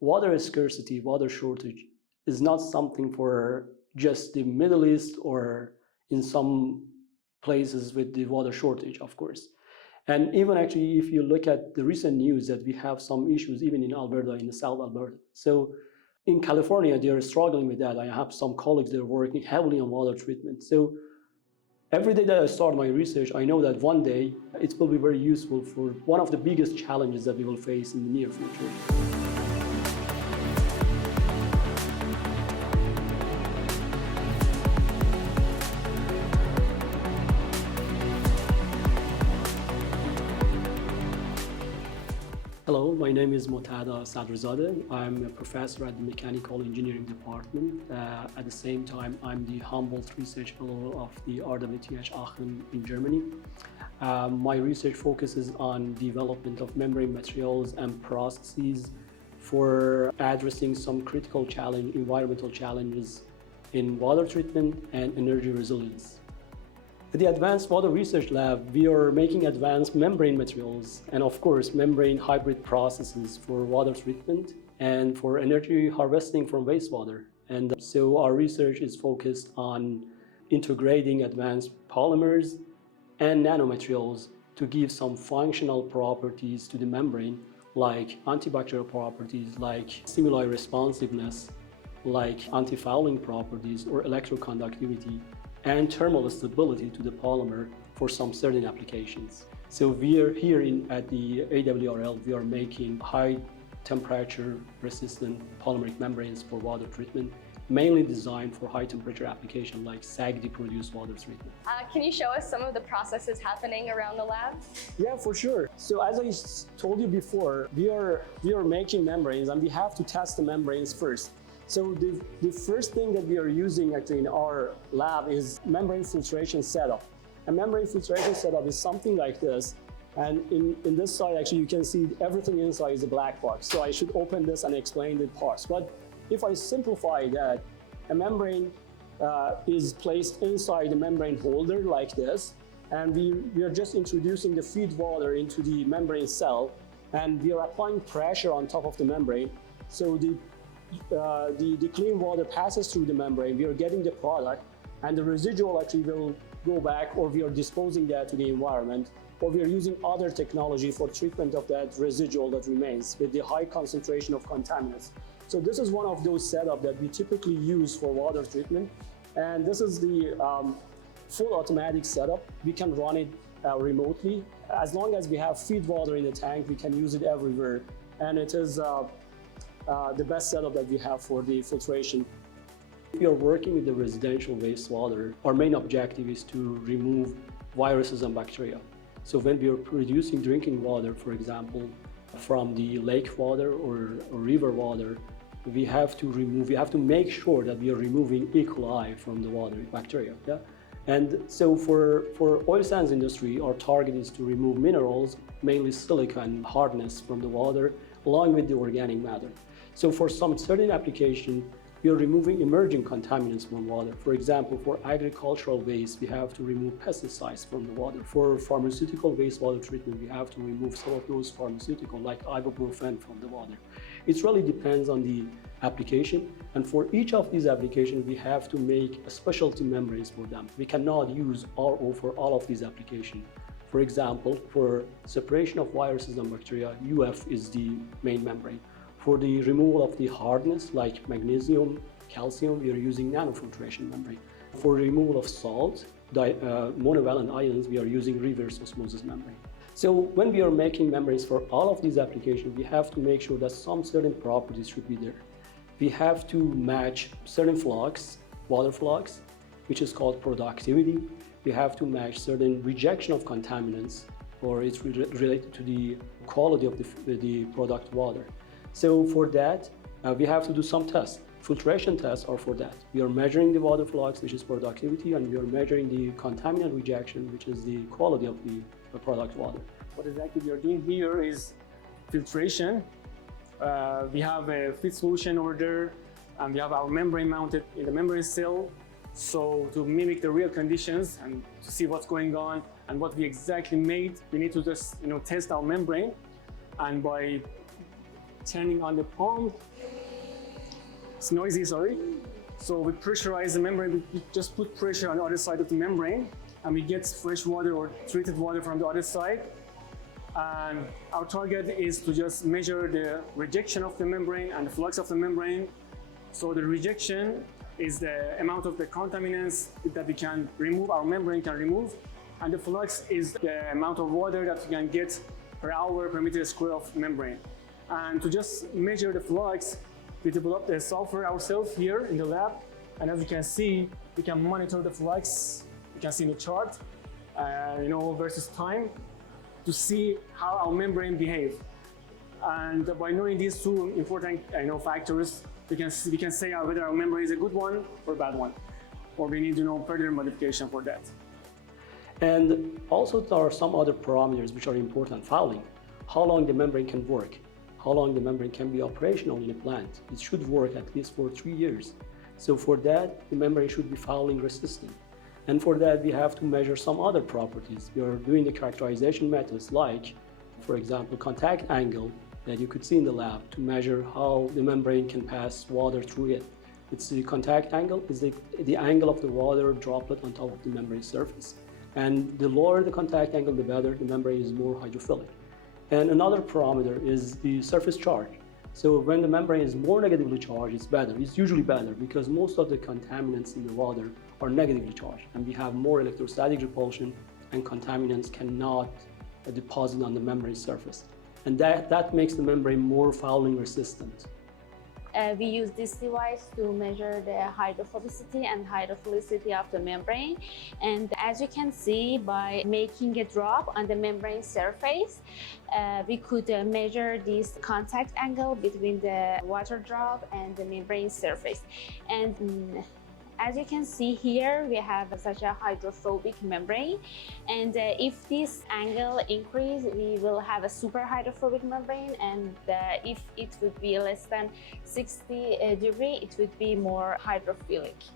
water scarcity, water shortage is not something for just the Middle East or in some places with the water shortage, of course. And even actually, if you look at the recent news that we have some issues even in Alberta, in the South Alberta. So in California, they are struggling with that. I have some colleagues that are working heavily on water treatment. So every day that I start my research, I know that one day it will be very useful for one of the biggest challenges that we will face in the near future. Hello, my name is Mohtada Sadrzadeh. I'm a professor at the Mechanical Engineering Department. At the same time, I'm the Humboldt Research Fellow of the RWTH Aachen in Germany. My research focuses on development of membrane materials and processes for addressing some critical environmental challenges in water treatment and energy resilience. At the Advanced Water Research Lab, we are making advanced membrane materials and, of course, membrane hybrid processes for water treatment and for energy harvesting from wastewater. And so our research is focused on integrating advanced polymers and nanomaterials to give some functional properties to the membrane, like antibacterial properties, like stimuli responsiveness, like antifouling properties or electroconductivity, and thermal stability to the polymer for some certain applications. So we are here at the AWR Lab, we are making high temperature resistant polymeric membranes for water treatment, mainly designed for high temperature application like SAGD produced water treatment. Can you show us some of the processes happening around the lab? Yeah, for sure. So as I told you before, we are making membranes and we have to test the membranes first. So the first thing that we are using actually in our lab is membrane filtration setup. A membrane filtration setup is something like this. And in this side, actually, you can see everything inside is a black box. So I should open this and explain the parts. But if I simplify that, a membrane is placed inside the membrane holder like this. And we are just introducing the feed water into the membrane cell. And we are applying pressure on top of the membrane. So the clean water passes through the membrane, we are getting the product, and the residual actually will go back, or we are disposing that to the environment, or we are using other technology for treatment of that residual that remains with the high concentration of contaminants. So this is one of those setups that we typically use for water treatment, and this is the full automatic setup. We can run it remotely. As long as we have feed water in the tank, we can use it everywhere, and it is the best setup that we have for the filtration. If we are working with the residential wastewater, our main objective is to remove viruses and bacteria. So when we are producing drinking water, for example, from the lake water or river water, we have to make sure that we are removing E. coli from the water, bacteria. Yeah? And so for oil sands industry, our target is to remove minerals, mainly silica and hardness from the water, along with the organic matter. So for some certain application, we are removing emerging contaminants from water. For example, for agricultural waste, we have to remove pesticides from the water. For pharmaceutical wastewater treatment, we have to remove some of those pharmaceutical, like ibuprofen, from the water. It really depends on the application. And for each of these applications, we have to make a specialty membranes for them. We cannot use RO for all of these applications. For example, for separation of viruses and bacteria, UF is the main membrane. For the removal of the hardness, like magnesium, calcium, we are using nanofiltration membrane. For removal of salt, monovalent ions, we are using reverse osmosis membrane. So when we are making membranes for all of these applications, we have to make sure that some certain properties should be there. We have to match certain flux, water flux, which is called productivity. We have to match certain rejection of contaminants, or it's related to the quality of the product water. So for that, we have to do some tests. Filtration tests are for that. We are measuring the water flux, which is productivity, and we are measuring the contaminant rejection, which is the quality of the product water. What exactly we are doing here is filtration. We have a feed solution over there, and we have our membrane mounted in the membrane cell. So to mimic the real conditions and to see what's going on and what we exactly made, we need to just test our membrane. And by turning on the pump. It's noisy, sorry. So we pressurize the membrane, we just put pressure on the other side of the membrane, and we get fresh water or treated water from the other side. And our target is to just measure the rejection of the membrane and the flux of the membrane. So the rejection is the amount of the contaminants that we can remove, our membrane can remove. And the flux is the amount of water that we can get per hour per meter square of membrane. And to just measure the flux, we developed the software ourselves here in the lab. And as you can see, we can monitor the flux. You can see in the chart, versus time, to see how our membrane behave. And by knowing these two important factors, we can say whether our membrane is a good one or a bad one, or we need further modification for that. And also there are some other parameters which are important. Fouling, how long the membrane can work, how long the membrane can be operational in a plant. It should work at least for 3 years. So for that, the membrane should be fouling resistant. And for that, we have to measure some other properties. We are doing the characterization methods like, for example, contact angle that you could see in the lab to measure how the membrane can pass water through it. It's the contact angle, is the angle of the water droplet on top of the membrane surface. And the lower the contact angle, the better the membrane is more hydrophilic. And another parameter is the surface charge. So when the membrane is more negatively charged, it's better. It's usually better because most of the contaminants in the water are negatively charged, and we have more electrostatic repulsion, and contaminants cannot deposit on the membrane surface. And that makes the membrane more fouling resistant. We use this device to measure the hydrophobicity and hydrophilicity of the membrane. And as you can see, by making a drop on the membrane surface, we could measure this contact angle between the water drop and the membrane surface. And as you can see here, we have such a hydrophobic membrane. And if this angle increases, we will have a super hydrophobic membrane. And if it would be less than 60 degrees, it would be more hydrophilic.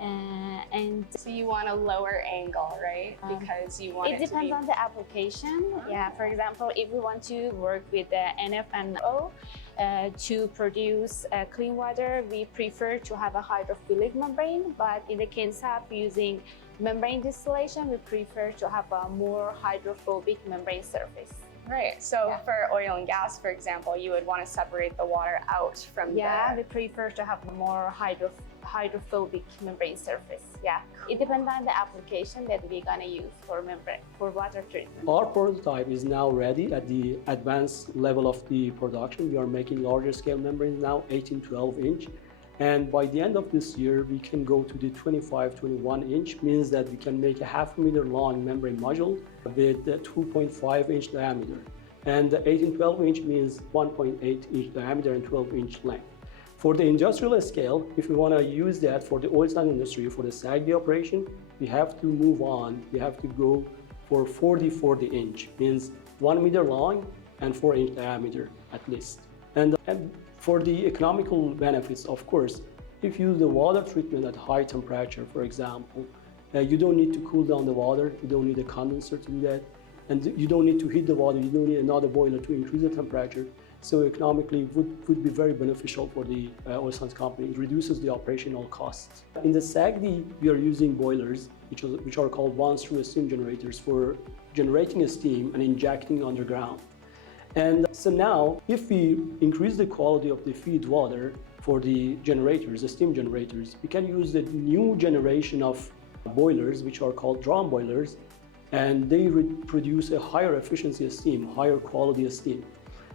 And so you want a lower angle, right? Because you want it depends on the application. Yeah, for example, if we want to work with the NF&O to produce clean water, we prefer to have a hydrophilic membrane. But in the case of using membrane distillation, we prefer to have a more hydrophobic membrane surface. Right. So for oil and gas, for example, you would want to separate the water out from we prefer to have a more hydrophobic membrane surface. Yeah, it depends on the application that we're gonna use for membrane, for water treatment. Our prototype is now ready at the advanced level of the production. We are making larger scale membranes now, 18-12 inch. And by the end of this year, we can go to the 25-21 inch, means that we can make a 0.5 meter long membrane module with a 2.5 inch diameter. And the 18-12 inch means 1.8 inch diameter and 12 inch length. For the industrial scale, if we want to use that for the oil sand industry, for the SAGD operation, we have to move on. We have to go for 40-40 inch, means 1 meter long and 4 inch diameter at least. And for the economical benefits, of course, if you use the water treatment at high temperature, for example, you don't need to cool down the water, you don't need a condenser to do that, and you don't need to heat the water, you don't need another boiler to increase the temperature. So economically would be very beneficial for the oil sands company. It reduces the operational costs. In the SAGD, we are using boilers, which are called one-screw steam generators, for generating a steam and injecting underground. And so now, if we increase the quality of the feed water for the generators, the steam generators, we can use the new generation of boilers, which are called drum boilers, and they produce a higher efficiency of steam, higher quality of steam.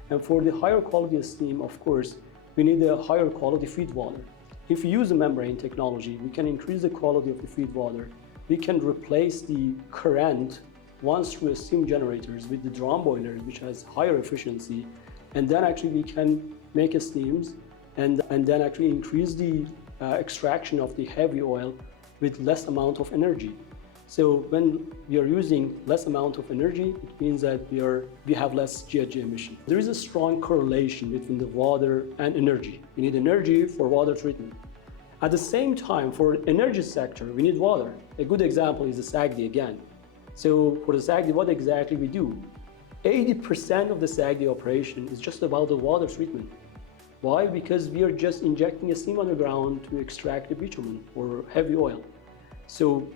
And for the higher quality of steam, of course, we need a higher quality feed water. If we use the membrane technology, we can increase the quality of the feed water. We can replace the current one-screw steam generators with the drum boilers, which has higher efficiency, and then actually we can make a steams and then actually increase the extraction of the heavy oil with less amount of energy. So when we are using less amount of energy, it means that we have less GHG emission. There is a strong correlation between the water and energy. We need energy for water treatment. At the same time, for energy sector, we need water. A good example is the SAGD again. So for the SAGD, what exactly we do? 80% of the SAGD operation is just about the water treatment. Why? Because we are just injecting a seam underground to extract the bitumen or heavy oil. So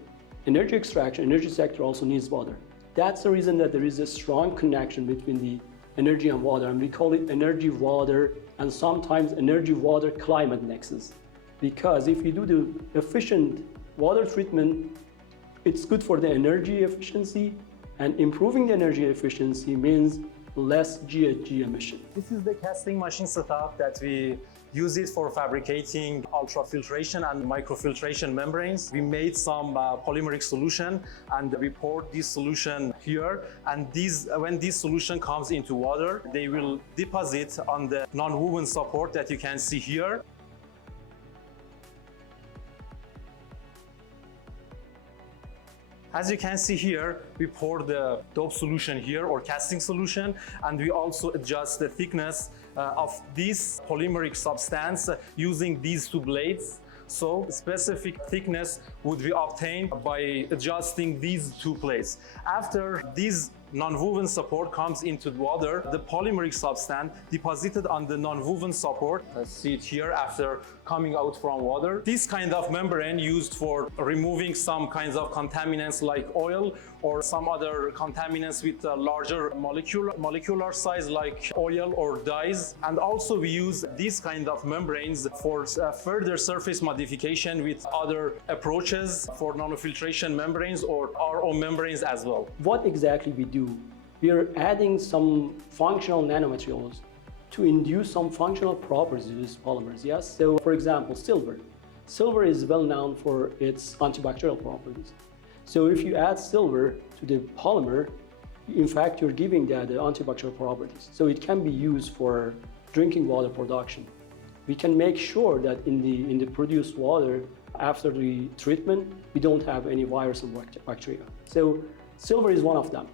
energy extraction, energy sector also needs water. That's the reason that there is a strong connection between the energy and water, and we call it energy, water, and sometimes energy, water, climate nexus. Because if you do the efficient water treatment, it's good for the energy efficiency, and improving the energy efficiency means less GHG emission. This is the casting machine setup that we use it for fabricating ultrafiltration and microfiltration membranes. We made some polymeric solution and we poured this solution here, and when this solution comes into water, they will deposit on the non-woven support that you can see here. As you can see here, we pour the dope solution here or casting solution, and we also adjust the thickness of this polymeric substance using these two blades. So specific thickness would be obtained by adjusting these two plates. After these non-woven support comes into the water, the polymeric substance deposited on the non-woven support, let's see it here after coming out from water. This kind of membrane used for removing some kinds of contaminants like oil or some other contaminants with a larger molecular size like oil or dyes. And also we use these kind of membranes for further surface modification with other approaches for nanofiltration membranes or RO membranes as well. What exactly we do? We are adding some functional nanomaterials to induce some functional properties to these polymers, yes? So for example, silver. Silver is well known for its antibacterial properties. So if you add silver to the polymer, in fact, you're giving that the antibacterial properties. So it can be used for drinking water production. We can make sure that in the produced water, after the treatment, we don't have any virus or bacteria. So silver is one of them.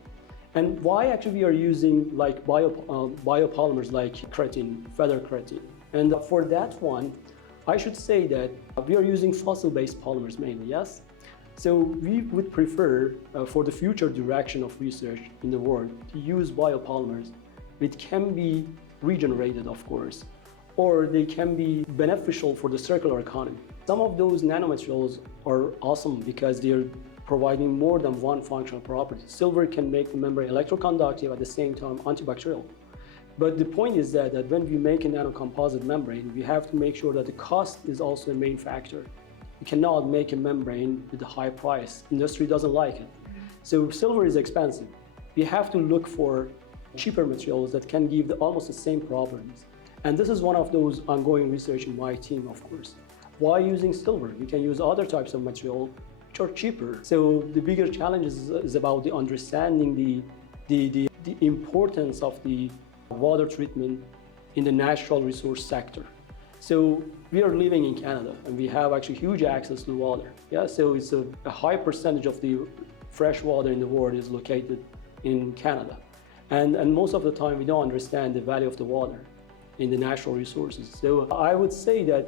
And why actually we are using like biopolymers like keratin, feather keratin? And for that one, I should say that we are using fossil-based polymers mainly, yes? So we would prefer for the future direction of research in the world to use biopolymers which can be regenerated, of course, or they can be beneficial for the circular economy. Some of those nanomaterials are awesome because they're providing more than one functional property. Silver can make the membrane electroconductive, at the same time antibacterial. But the point is that when we make a nanocomposite membrane, we have to make sure that the cost is also a main factor. You cannot make a membrane with a high price. Industry doesn't like it. So silver is expensive. We have to look for cheaper materials that can give almost the same properties. And this is one of those ongoing research in my team, of course. Why using silver? We can use other types of material which are cheaper. So the bigger challenge is about the understanding the importance of the water treatment in the natural resource sector. So we are living in Canada and we have actually huge access to water. Yeah, so it's a high percentage of the fresh water in the world is located in Canada. And most of the time we don't understand the value of the water in the natural resources. So I would say that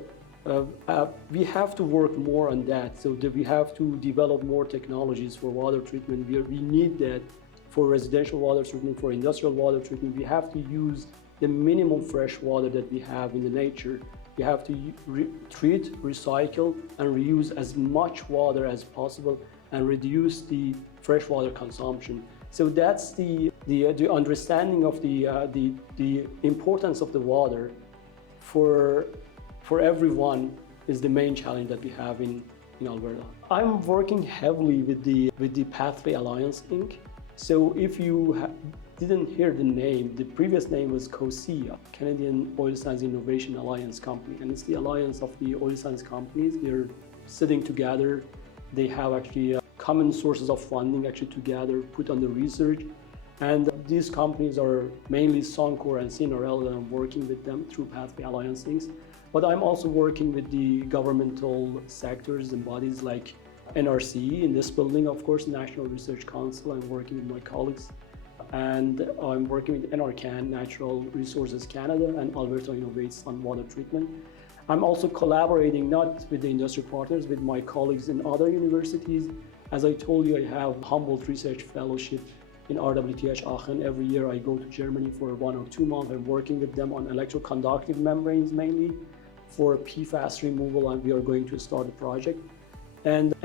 we have to work more on that, so that we have to develop more technologies for water treatment. We need that for residential water treatment, for industrial water treatment. We have to use the minimum fresh water that we have in the nature. We have to treat, recycle, and reuse as much water as possible and reduce the freshwater consumption. So that's the understanding of the importance of the water for everyone is the main challenge that we have in Alberta. I'm working heavily with the Pathway Alliance Inc. So if you didn't hear the name, the previous name was COSIA, Canadian Oil Sands Innovation Alliance Company, and it's the alliance of the oil sands companies. They're sitting together. They have actually common sources of funding actually together, put on the research. And these companies are mainly Suncor and CNRL, and I'm working with them through Pathway Alliance Inc. But I'm also working with the governmental sectors and bodies like NRC in this building, of course, National Research Council. I'm working with my colleagues. And I'm working with NRCan, Natural Resources Canada, and Alberta Innovates on water treatment. I'm also collaborating not with the industry partners, with my colleagues in other universities. As I told you, I have Humboldt Research Fellowship in RWTH Aachen. Every year I go to Germany for 1 or 2 months. I'm working with them on electroconductive membranes mainly for PFAS removal, and we are going to start a project. And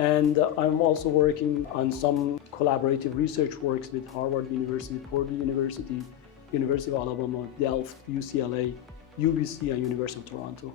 I'm also working on some collaborative research works with Harvard University, Purdue University, University of Alabama, Delft, UCLA, UBC, and University of Toronto.